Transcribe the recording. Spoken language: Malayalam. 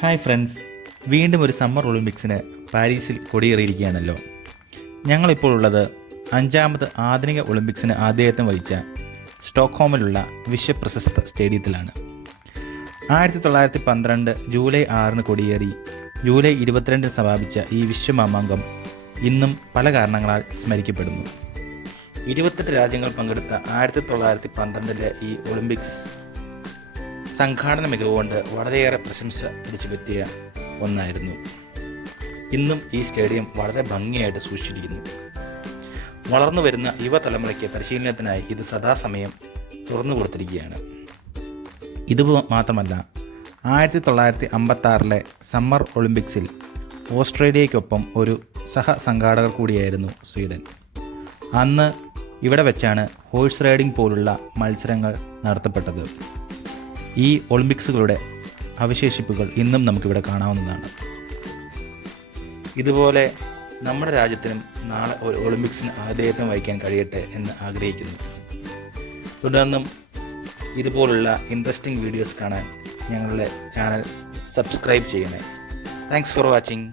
ഹായ് ഫ്രണ്ട്സ്, വീണ്ടും ഒരു സമ്മർ ഒളിമ്പിക്സിന് പാരീസിൽ കൊടിയേറിയിരിക്കുകയാണല്ലോ. ഞങ്ങളിപ്പോൾ ഉള്ളത് 5ാമത് ആധുനിക ഒളിമ്പിക്സിന് ആതിഥേയത്വം വഹിച്ച സ്റ്റോക്ക്ഹോമിലുള്ള വിശ്വപ്രശസ്ത സ്റ്റേഡിയത്തിലാണ്. 1912 ജൂലൈ 6 കൊടിയേറി ജൂലൈ 22 സമാപിച്ച ഈ വിശ്വമാമാങ്കം ഇന്നും പല കാരണങ്ങളാൽ സ്മരിക്കപ്പെടുന്നു. 28 രാജ്യങ്ങൾ പങ്കെടുത്ത 1912 ഈ ഒളിമ്പിക്സ് സംഘാടന മികവുകൊണ്ട് വളരെയേറെ പ്രശംസ പിടിച്ചു പറ്റിയ ഒന്നായിരുന്നു. ഇന്നും ഈ സ്റ്റേഡിയം വളരെ ഭംഗിയായിട്ട് സൂക്ഷിച്ചിരിക്കുന്നു. വളർന്നു വരുന്ന യുവതലമുറയ്ക്ക് പരിശീലനത്തിനായി ഇത് സദാസമയം തുറന്നു കൊടുത്തിരിക്കുകയാണ്. ഇത് മാത്രമല്ല, 1956 സമ്മർ ഒളിമ്പിക്സിൽ ഓസ്ട്രേലിയയ്ക്കൊപ്പം ഒരു സഹസംഘാടകർ കൂടിയായിരുന്നു സ്വീഡൻ. അന്ന് ഇവിടെ വെച്ചാണ് ഹോഴ്സ് റൈഡിംഗ് പോലുള്ള മത്സരങ്ങൾ നടത്തപ്പെട്ടത്. ഈ ഒളിമ്പിക്സുകളുടെ അവശേഷിപ്പുകൾ ഇന്നും നമുക്കിവിടെ കാണാവുന്നതാണ്. ഇതുപോലെ നമ്മുടെ രാജ്യത്തിനും നാളെ ഒരു ഒളിമ്പിക്സിന് ആതിഥേയത്വം വഹിക്കാൻ കഴിയട്ടെ എന്ന് ആഗ്രഹിക്കുന്നു. തുടർന്നും ഇതുപോലുള്ള ഇൻട്രസ്റ്റിംഗ് വീഡിയോസ് കാണാൻ ഞങ്ങളുടെ ചാനൽ സബ്സ്ക്രൈബ് ചെയ്യണേ. Thanks for watching.